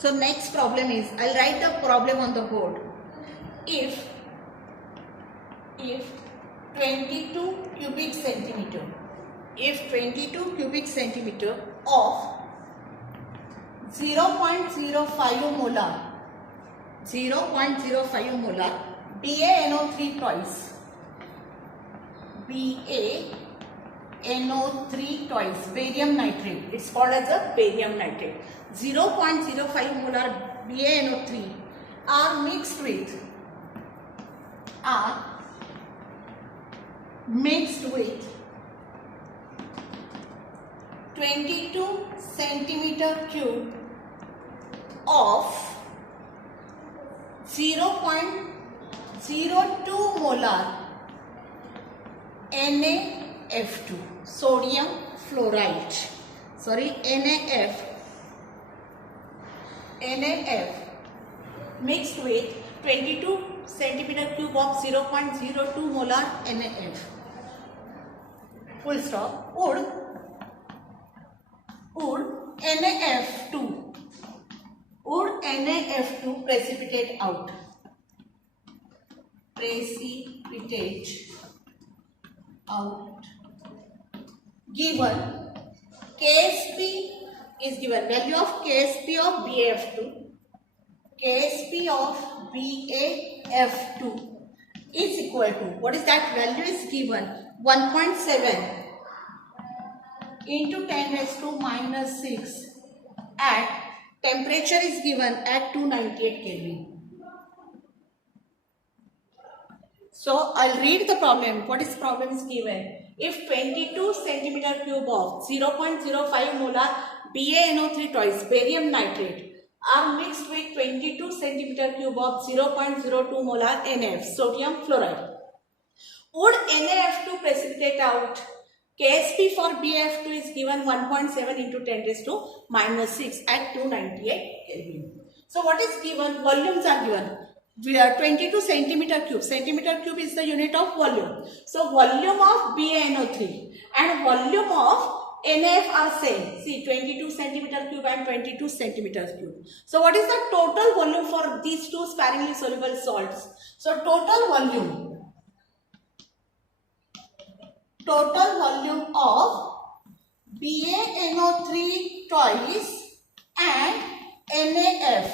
So next problem is, I'll write the problem on the board. If 22 cubic centimeter, if 22 cubic centimeter of 0.05 molar BaNO3 twice, BaNO3 twice, barium nitrate, it's called as a barium nitrate, 0.05 molar BaNO3 are mixed with 22 centimeter cube of 0.02 molar NaF2, sodium fluoride, NaF mixed with 22 centimeter cube of 0.02 molar NaF. Full stop. Would NaF2 precipitate out? Given KSP is given, value of KSP of BaF2 is equal to, what is that value is given? 1.7 into 10 raised to minus 6 at temperature is given at 298 Kelvin. So I'll read the problem. What is problem is given? If 22 centimeter cube of 0.05 molar BaNO3 twice barium nitrate are mixed with 22 centimeter cube of 0.02 molar NaF, sodium fluoride, would NaF2 precipitate out? KSP for BaF2 is given 1.7 into 10 raised to minus 6 at 298 Kelvin. So what is given? Volumes are given. We are 22 centimeter cube. Centimeter cube is the unit of volume. So volume of BaNO3 and volume of NaF are same. See, 22 centimeter cube and 22 centimeter cube. So what is the total volume for these two sparingly soluble salts? So total volume of BaNO3 twice and NaF,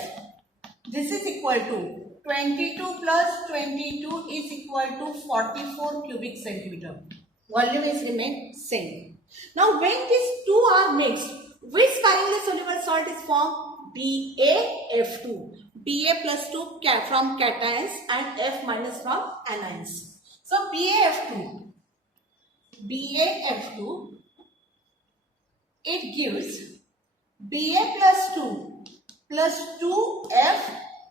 this is equal to 22 plus 22 is equal to 44 cubic centimeter. Volume is remain same. Now when these two are mixed, which sparingly soluble salt is formed? BaF2. Ba plus 2 from cations and F minus from anions. So BaF2, it gives Ba plus 2F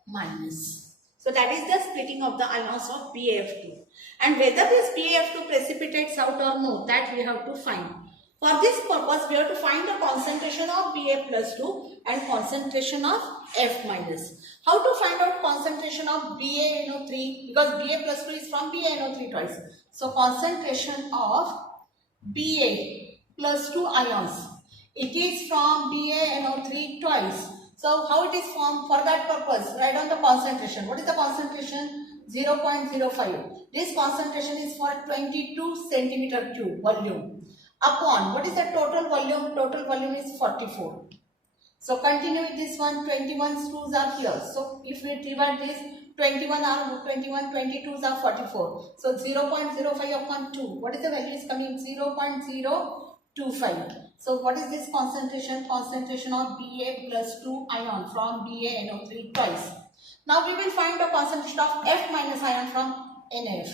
minus. So that is the splitting of the ions of BaF2. And whether this BaF2 precipitates out or no, that we have to find. For this purpose, we have to find the concentration of Ba plus 2 and concentration of F minus. How to find out concentration of BaNO3? Because Ba plus 2 is from BaNO3 twice. So concentration of Ba plus 2 ions, it is from BaNO3 twice. So how it is formed? For that purpose, write down the concentration. What is the concentration? 0.05. This concentration is for 22 centimeter cube volume. Upon, what is the total volume? Total volume is 44. So continue with this one. 21 screws are here. So if we divide this, 22s are 44. So 0.05 upon 2. What is the value is coming? 0.025. So what is this concentration? Concentration of Ba plus 2 ion from BaNO3 twice. Now we will find the concentration of F minus ion from NaF.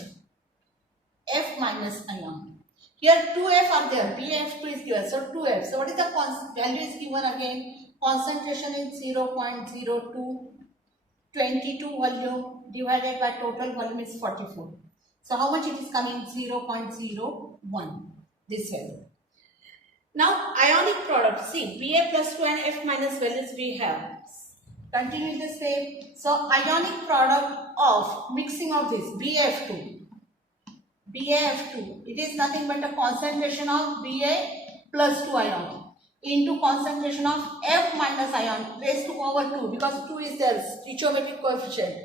F minus ion. Here 2F are there. BaF2 is given. So 2F. So what is the value is given again? Concentration is 0.02. 22 volume divided by total volume is 44. So how much it is coming? 0.01. This value. Now ionic product. See, Ba plus 2 and F minus values we have. Continue the same. So ionic product of mixing of this BaF2. BaF2. It is nothing but a concentration of Ba plus 2 ion. into concentration of F minus ion raised to power 2, because 2 is their stoichiometric coefficient.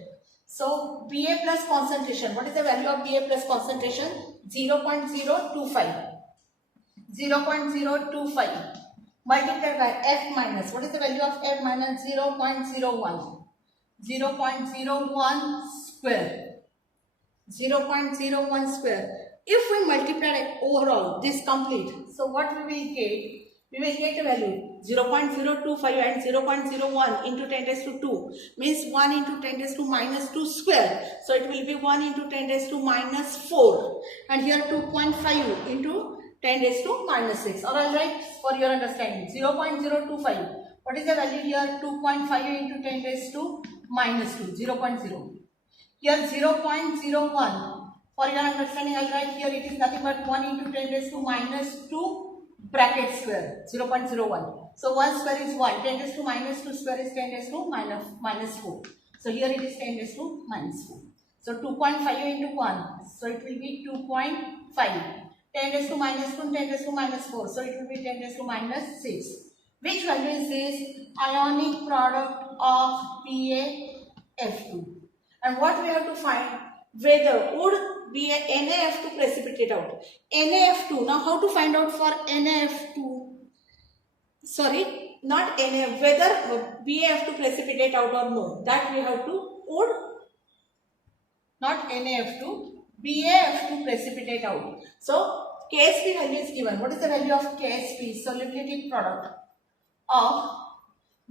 So Ba plus concentration, what is the value of Ba plus concentration? 0.025. 0.025 multiplied by F minus, what is the value of F minus? 0.01. 0.01 square. 0.01 square. If we multiply overall this complete, so what we will get? We will get a value 0.025 and 0.01 into 10 raised to 2 means 1 into 10 raised to minus 2 square. So it will be 1 into 10 raised to minus 4, and here 2.5 into 10 raised to minus 6. Alright, for your understanding, 0.025. What is the value here? 2.5 into 10 raised to minus 2, 0.0. Here 0.01. For your understanding, I'll write here it is nothing but 1 into 10 raised to minus 2 bracket square, 0.01. So 1 square is 1, 10 raised to minus 2 square is 10 raised to minus 4. So here it is 10 raised to minus 4. So 2.5 into 1, so it will be 2.5. 10 raised to minus 2, 10 raised to minus 4, so it will be 10 raised to minus 6. Which value is this? Ionic product of PaF2. And what we have to find? Whether would be a NaF2 precipitate out. NaF2. Now how to find out for NaF2? Sorry, not NaF. Whether BaF2 precipitate out or no. That we have to would not NaF2. BaF2 precipitate out. So KSP value is given. What is the value of KSP? Solubility product of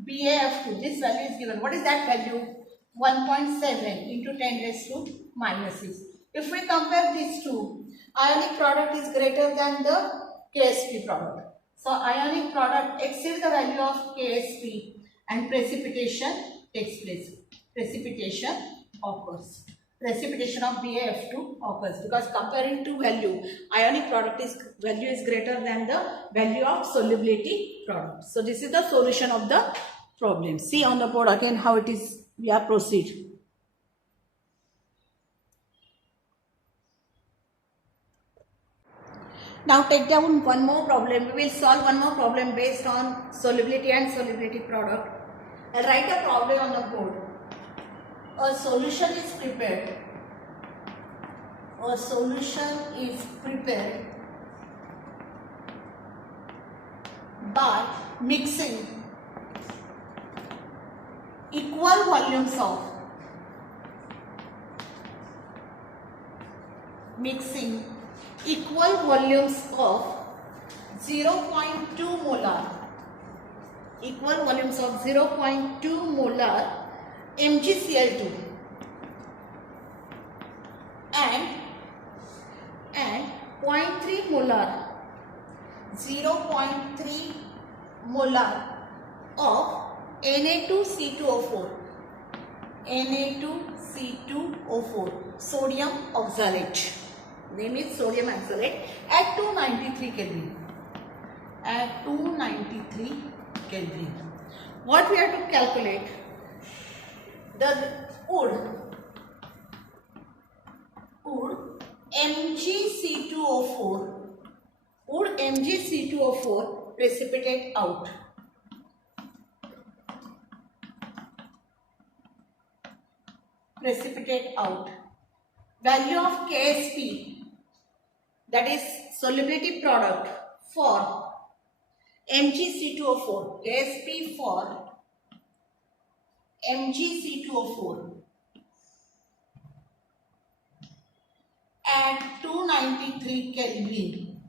BaF2. This value is given. What is that value? 1.7 into 10 raised to minus 6. If we compare these two, ionic product is greater than the KSP product. So ionic product exceeds the value of KSP and precipitation takes place. Precipitation occurs. Precipitation of BaF2 occurs because comparing two value, ionic product is value is greater than the value of solubility product. So this is the solution of the problem. See on the board again how it is. We are proceed. Now take down one more problem. We will solve one more problem based on solubility and solubility product. I'll write a problem on the board. A solution is prepared. A solution is prepared by mixing equal volumes of 0.2 molar MgCl2 and 0.3 molar 0.3 molar of Na2C2O4 sodium oxalate. Name is sodium oxalate at 293 Kelvin. At 293 Kelvin. What we have to calculate? The would Mgc2O4 precipitate out. Value of KSP, that is solubility product for Mgc2O4. KSP for Mgc2O4 at 293 Kelvin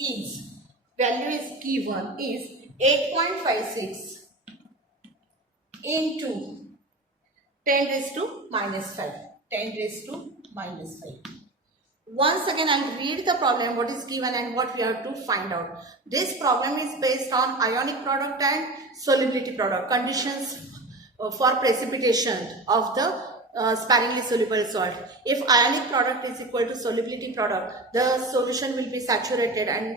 is, value is given is 8.56 into 10 raised to minus 5. 10 raised to minus 5. Once again, I will read the problem, what is given and what we have to find out. This problem is based on ionic product and solubility product. Conditions for precipitation of the sparingly soluble salt. If ionic product is equal to solubility product, the solution will be saturated and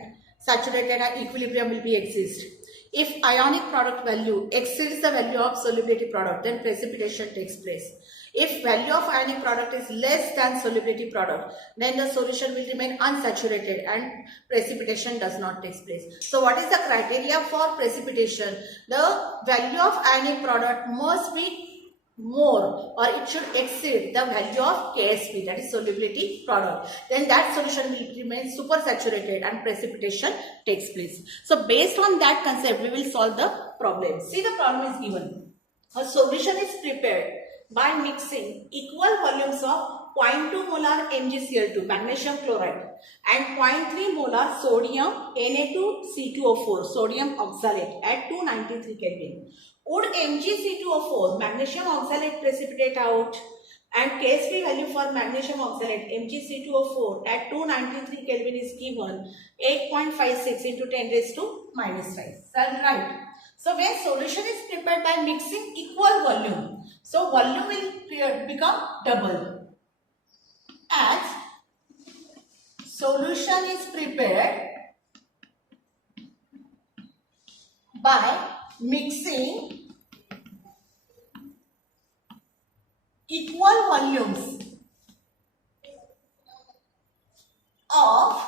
equilibrium will be exist. If ionic product value exceeds the value of solubility product, then precipitation takes place. If value of ionic product is less than solubility product, then the solution will remain unsaturated and precipitation does not take place. So what is the criteria for precipitation? The value of ionic product must be more, or it should exceed the value of KSP, that is solubility product. Then that solution will remain supersaturated and precipitation takes place. So based on that concept, we will solve the problem. See, the problem is given. A solution is prepared by mixing equal volumes of 0.2 molar MgCl2 magnesium chloride and 0.3 molar sodium Na2C2O4 sodium oxalate at 293 Kelvin. Would MgC2O4 magnesium oxalate precipitate out? And KSP value for magnesium oxalate MgC2O4 at 293 Kelvin is given 8.56 into 10 raised to minus 5. So right. So when solution is prepared by mixing equal volume, so volume will become double. As solution is prepared by mixing equal volumes of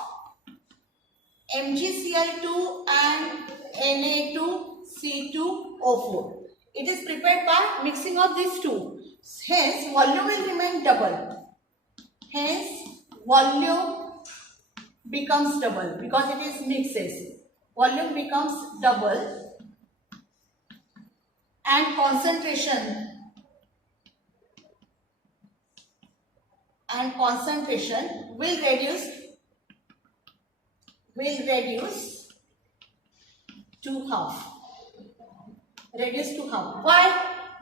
MgCl2 and Na2C2O4. It is prepared by mixing of these two. Hence, volume will remain double. Hence, volume becomes double because it is mixes. Volume becomes double and concentration will reduce to half. Why?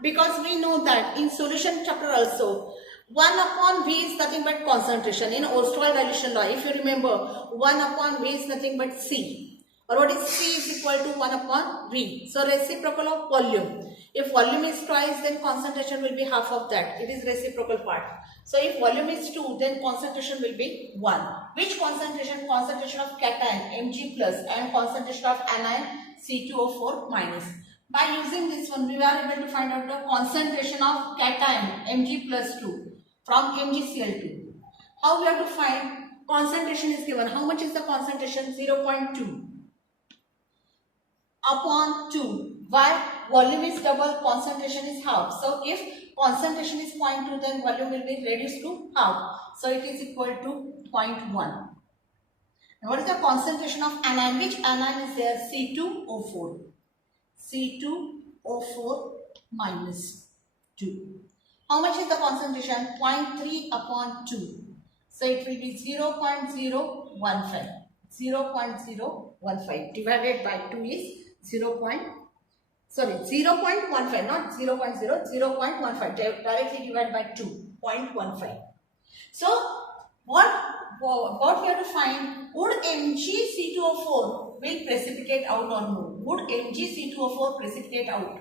Because we know that in solution chapter also 1 upon V is nothing but concentration. In Ostwald dilution law, if you remember, 1 upon V is nothing but C. Or what is C is equal to 1 upon V. So reciprocal of volume. If volume is twice, then concentration will be half of that. It is reciprocal part. So if volume is 2, then concentration will be 1. Which concentration? Concentration of cation Mg plus and concentration of anion C2O4 minus. By using this one, we are able to find out the concentration of cation Mg plus 2 from MgCl2. How we have to find? Concentration is given. How much is the concentration? 0.2 upon 2. Why? Volume is double, concentration is half. So if concentration is 0.2, then volume will be reduced to half. So it is equal to 0.1. Now what is the concentration of anion? Which anion is there? C2O4. C2O4 minus 2. How much is the concentration? 0.3 upon 2. So it will be 0.015. 0.015 divided by 2 is 0.15, not 0.15. Directly divided by 2, 0.15. So what we have to find? Would MgC2O4 will precipitate out or no? Would MgC2O4 precipitate out?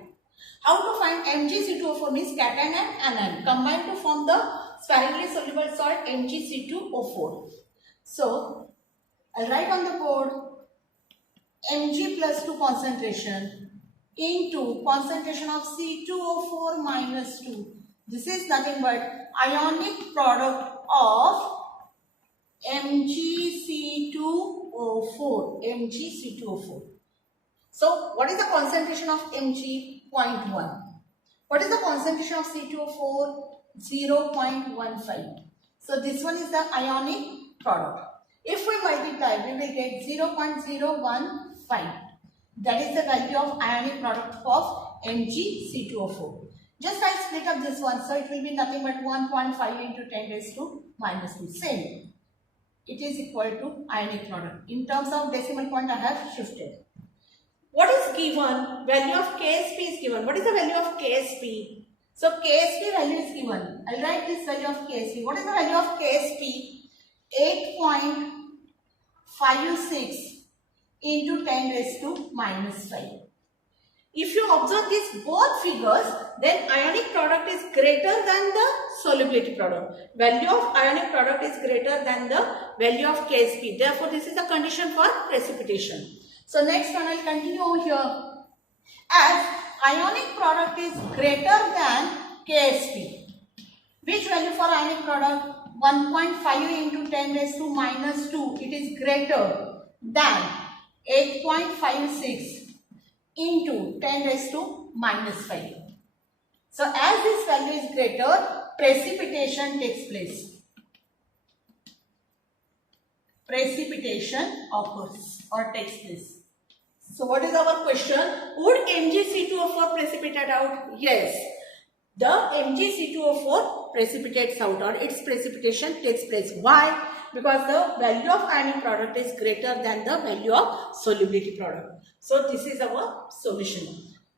How to find MgC2O4 means cation and anion combined to form the spherically soluble salt MgC2O4. So I'll write on the board Mg plus 2 concentration into concentration of C2O4 minus 2. This is nothing but ionic product of MgC2O4. So what is the concentration of Mg? 0.1. What is the concentration of C2O4? 0.15. So this one is the ionic product. If we multiply, we will get 0.015. That is the value of ionic product of MgC2O4. Just I split up this one, so it will be nothing but 1.5 into 10 raised to minus 2. Same. It is equal to ionic product. In terms of decimal point, I have shifted. What is given? Value of KSP is given. What is the value of KSP? So KSP value is given. I'll write this value of KSP. What is the value of KSP? 8.56 into 10 raised to minus 5. If you observe these both figures, then ionic product is greater than the solubility product. Value of ionic product is greater than the value of KSP. Therefore, this is the condition for precipitation. So next one, I'll continue over here. As ionic product is greater than Ksp. Which value for ionic product? 1.5 into 10 raised to minus 2. It is greater than 8.56 into 10 raised to minus 5. So as this value is greater, precipitation takes place. Precipitation occurs or takes place. So what is our question? Would MgC2O4 precipitate out? Yes. The MgC2O4 precipitates out or its precipitation takes place. Why? Because the value of ionic product is greater than the value of solubility product. So this is our solution.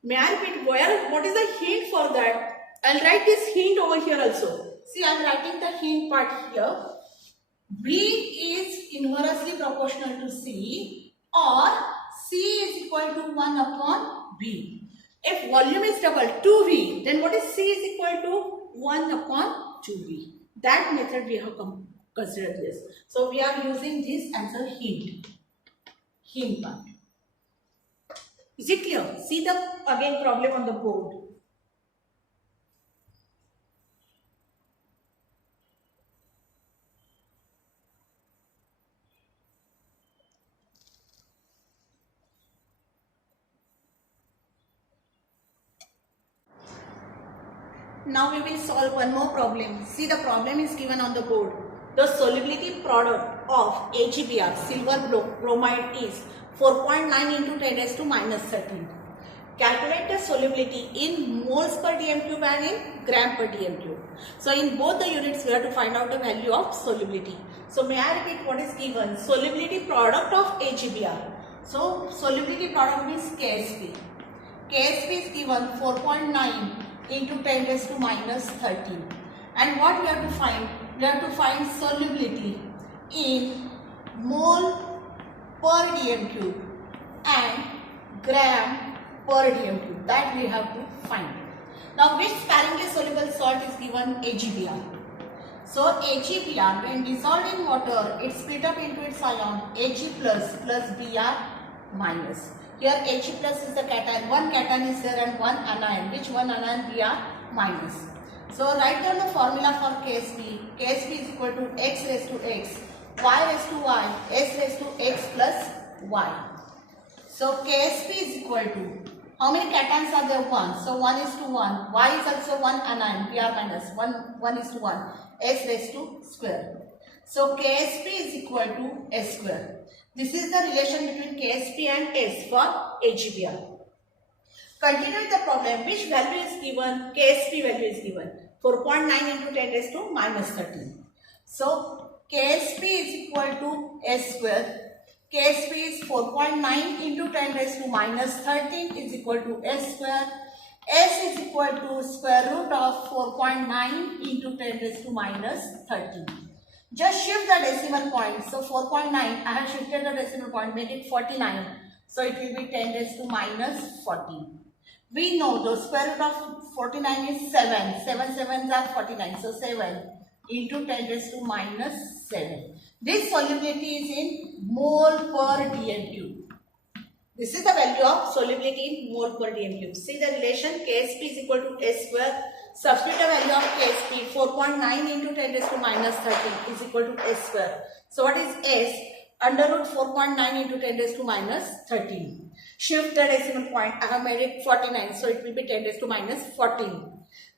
May I repeat what is the hint for that? I'll write this hint over here also. See, I'm writing the hint part here. V is inversely proportional to C or C is equal to 1 upon V. If volume is double 2V, then what is C is equal to 1 upon 2V. That method we have considered this. So we are using this as a hint. Hint part. Is it clear? See the again problem on the board. Now we will solve one more problem. See, the problem is given on the board. The solubility product of AgBr, silver bromide, is 4.9 into 10 raised to minus 13. Calculate the solubility in moles per dm cube and in gram per dm cube. So in both the units we have to find out the value of solubility. So may I repeat what is given? Solubility product of AgBr. So solubility product means Ksp. Ksp is given 4.9 into 10 raised to minus 13. And what we have to find? We have to find solubility in mole per dm cube and gram per dm cube. That we have to find. Now which sparingly soluble salt is given? AgBr. So AgBr, when dissolved in water, it split up into its ion Ag plus Br minus. Here Ag plus is the cation, one cation is there and one anion. Which one anion? Br minus. So write down the formula for Ksp. Ksp is equal to x raised to x, y raised to y, s raised to x plus y. So Ksp is equal to, how many cations are there? 1. So 1 is to 1. Y is also 1 anion, Br minus. 1 is to 1. S raised to square. So Ksp is equal to S square. This is the relation between Ksp and S for AgBr. Continue the problem. Which value is given? Ksp value is given. 4.9 into 10 raised to minus 13. So Ksp is equal to S square. Ksp is 4.9 into 10 raised to minus 13 is equal to S square. S is equal to square root of 4.9 into 10 raised to minus 13. Just shift the decimal point. So 4.9, I have shifted the decimal point, make it 49. So it will be 10 raised to minus 14. We know the square root of 49 is 7. 7 sevens are 49. So 7 into 10 raised to minus 7. This solubility is in mole per dm cube. This is the value of solubility in mole per dm cube. See the relation Ksp is equal to S square. Substitute the value of Ksp. 4.9 into 10 raised to minus 13 is equal to S square. So what is S? Under root 4.9 into 10 raised to minus 13. Shift the decimal point. I have made it 49. So it will be 10 raised to minus 14.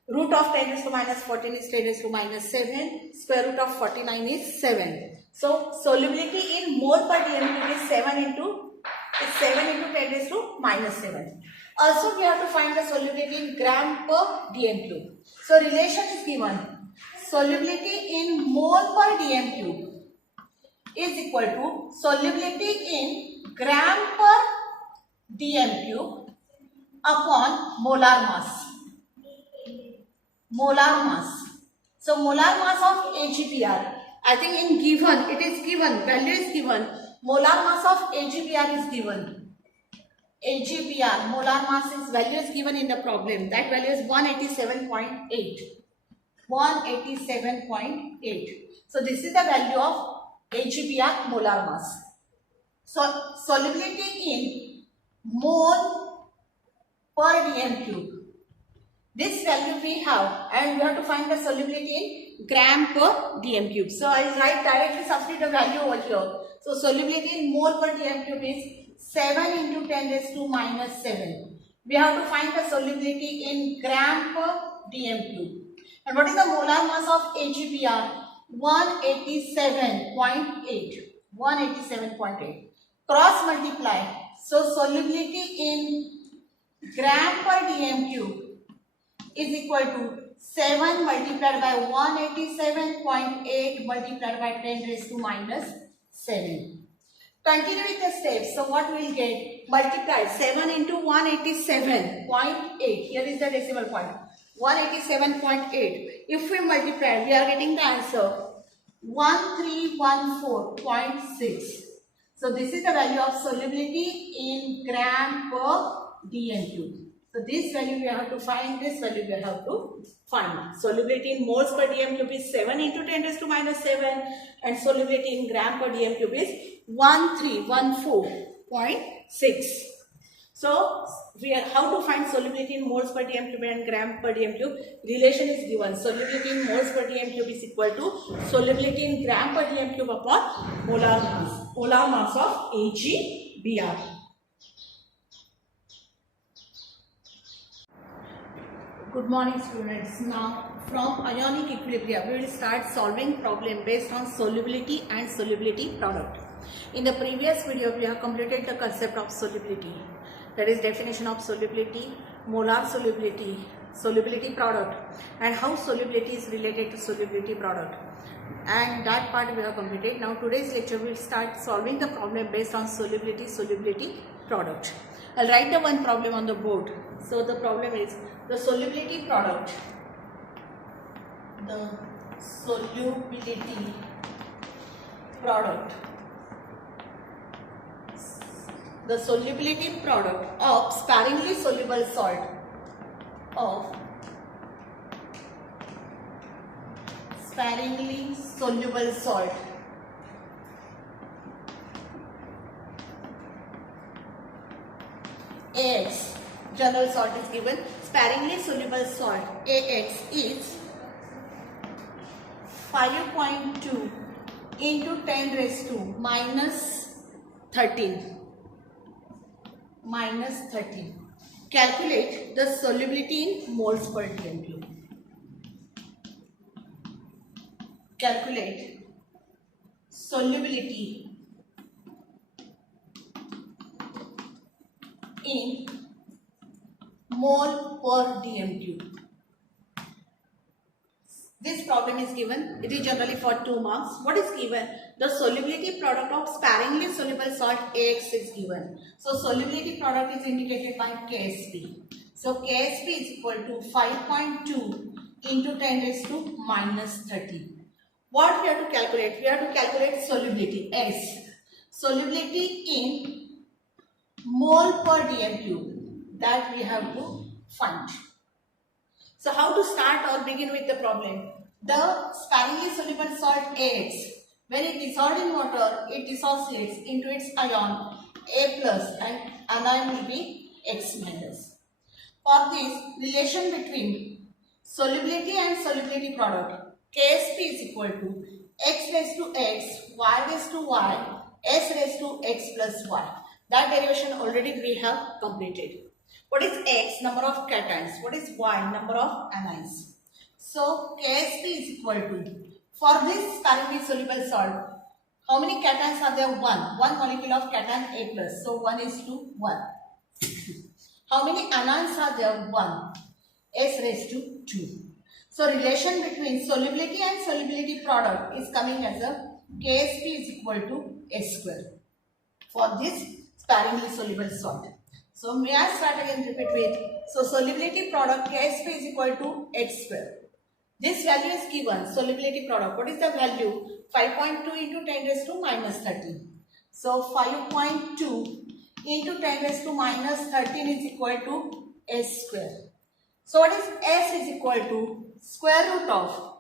Root of 10 raised to minus 14 is 10 raised to minus 7. Square root of 49 is 7. So solubility in mole per dm cube is 7 into 10 raised to minus 7. Also we have to find the solubility in gram per dm cube. So relation is given. Solubility in mole per dm cube is equal to solubility in gram per dm cube upon molar mass. Molar mass. So molar mass of AgBr. I think in given, it is given, value is given. Molar mass of AgBr is given. AgBr, molar mass is value is given in the problem. That value is 187.8. 187.8. So this is the value of AgBr molar mass. So solubility in mole per dm cube. This value we have, and we have to find the solubility in gram per dm cube. So I will write directly substitute the value over here. So solubility in mole per dm cube is 7 into 10 raised to minus 7. We have to find the solubility in gram per dm cube. And what is the molar mass of AgBr? 187.8. 187.8. Cross multiply. So solubility in gram per dm cube is equal to 7 multiplied by 187.8 multiplied by 10 raised to minus 7. Continue with the steps. So what we will get? Multiply 7 into 187.8. Here is the decimal point. 187.8. If we multiply, we are getting the answer 1314.6. So this is the value of solubility in gram per dm cube. So this value we have to find, this value we have to find. Solubility in moles per dm cube is 7 into 10 raised to minus 7 and solubility in gram per dm cube is 1314.6. So we are how to find solubility in moles per dm cube and gram per dm cube. Relation is given. Solubility in moles per dm cube is equal to solubility in gram per dm cube upon molar mass of AgBr. Good morning students. Now from ionic equilibrium we will start solving problem based on solubility and solubility product. In the previous video we have completed the concept of solubility, that is definition of solubility, molar solubility, solubility product and how solubility is related to solubility product, and that part we have completed. Now today's lecture we will start solving the problem based on solubility product. I'll write the one problem on the board. So the problem is the solubility product. The solubility product. The solubility product of sparingly soluble salt AX, general salt is given. Sparingly soluble salt AX is 5.2 into 10 raised to minus 13. Calculate the solubility in moles per dm cube. Calculate solubility in mole per dm cube. This problem is given. It is generally for 2 marks. What is given? The solubility product of sparingly soluble salt AX is given. So solubility product is indicated by KSP. So KSP is equal to 5.2 into 10 raised to minus 30. What we have to calculate? We have to calculate solubility S. Solubility in mole per dm cube, that we have to find. So how to start or begin with the problem? The sparingly soluble salt AX, when it dissolves in water, it dissociates into its ion A plus and anion will be X minus. For this relation between solubility and solubility product, KSP is equal to X raised to X, Y raised to Y, S raised to X plus Y. That derivation already we have completed. What is X? Number of cations. What is Y? Number of anions. So KSP is equal to, for this sparingly soluble salt, how many cations are there? 1. One molecule of cation A plus. So 1:1. How many anions are there? 1. S raised to 2. So relation between solubility and solubility product is coming as a KSP is equal to S square for this sparingly soluble salt. So may I start again, repeat with, so solubility product KSP is equal to X square. This value is given, solubility product. What is the value? 5.2 into 10 raised to minus 13. So 5.2 into 10 raised to minus 13 is equal to S square. So what is S is equal to square root of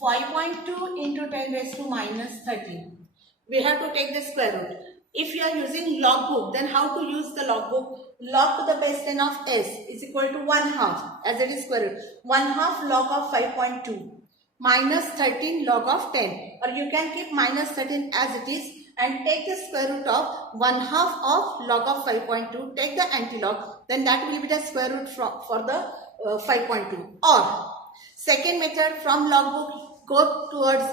5.2 into 10 raised to minus 13. We have to take the square root. If you are using logbook, then how to use the logbook? Log to the base 10 of s is equal to 1/2, as it is square root. 1/2 log of 5.2 minus 13 log of 10. Or you can keep minus 13 as it is and take the square root of 1/2 of log of 5.2. Take the anti-log, then that will be the square root for the 5.2. Or second method, from logbook, go towards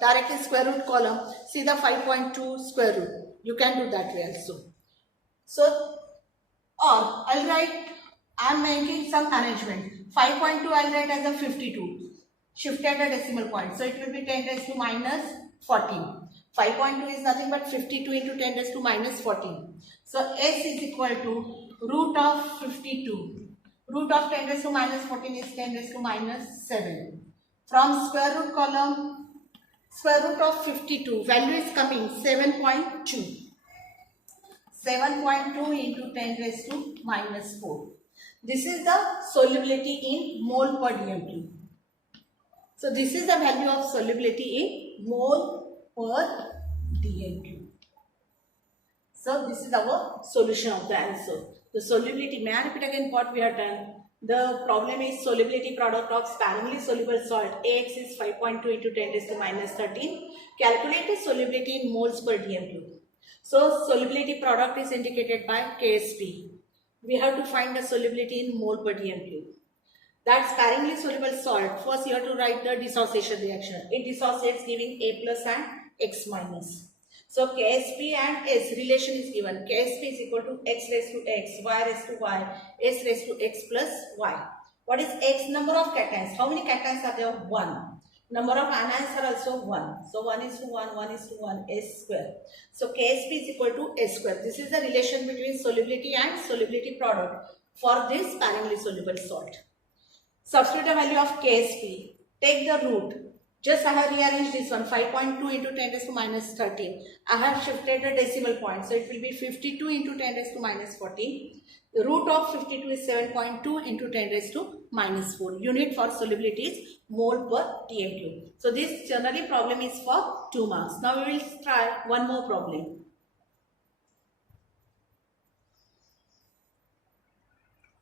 directly square root column. See the 5.2 square root. You can do that way also. So, or I'll write, I'm making some arrangement. 5.2 I'll write as a 52. Shifted a decimal point. So it will be 10 raised to minus 14. 5.2 is nothing but 52 into 10 raised to minus 14. So s is equal to root of 52. Root of 10 raised to minus 14 is 10 raised to minus 7. From square root column, square root of 52, value is coming 7.2. 7.2 into 10 raised to minus 4. This is the solubility in mole per dm². So this is the value of solubility in mole per dm². So this is our solution of the answer. The solubility, may I repeat again what we have done? The problem is solubility product of sparingly soluble salt. AX is 5.2 into 10 raised to minus 13. Calculate the solubility in moles per dm². So solubility product is indicated by KSP. We have to find the solubility in mole per dm². That sparingly soluble salt, first you have to write the dissociation reaction. It dissociates giving A plus and X minus. So KSP and S relation is given. KSP is equal to X raised to X, Y raised to Y, S raised to X plus Y. What is X? Number of cations. How many cations are there? 1. Number of anions are also 1. So 1 is to 1, 1 is to 1, S square. So KSP is equal to S square. This is the relation between solubility and solubility product for this sparingly soluble salt. Substitute the value of KSP. Take the root. Just I have rearranged this one. 5.2 into 10 raised to minus 13. I have shifted the decimal point. So it will be 52 into 10 raised to minus 14. The root of 52 is 7.2 into 10 raised to minus 4. Unit for solubility is mole per dm². So this generally problem is for 2 marks. Now we will try one more problem.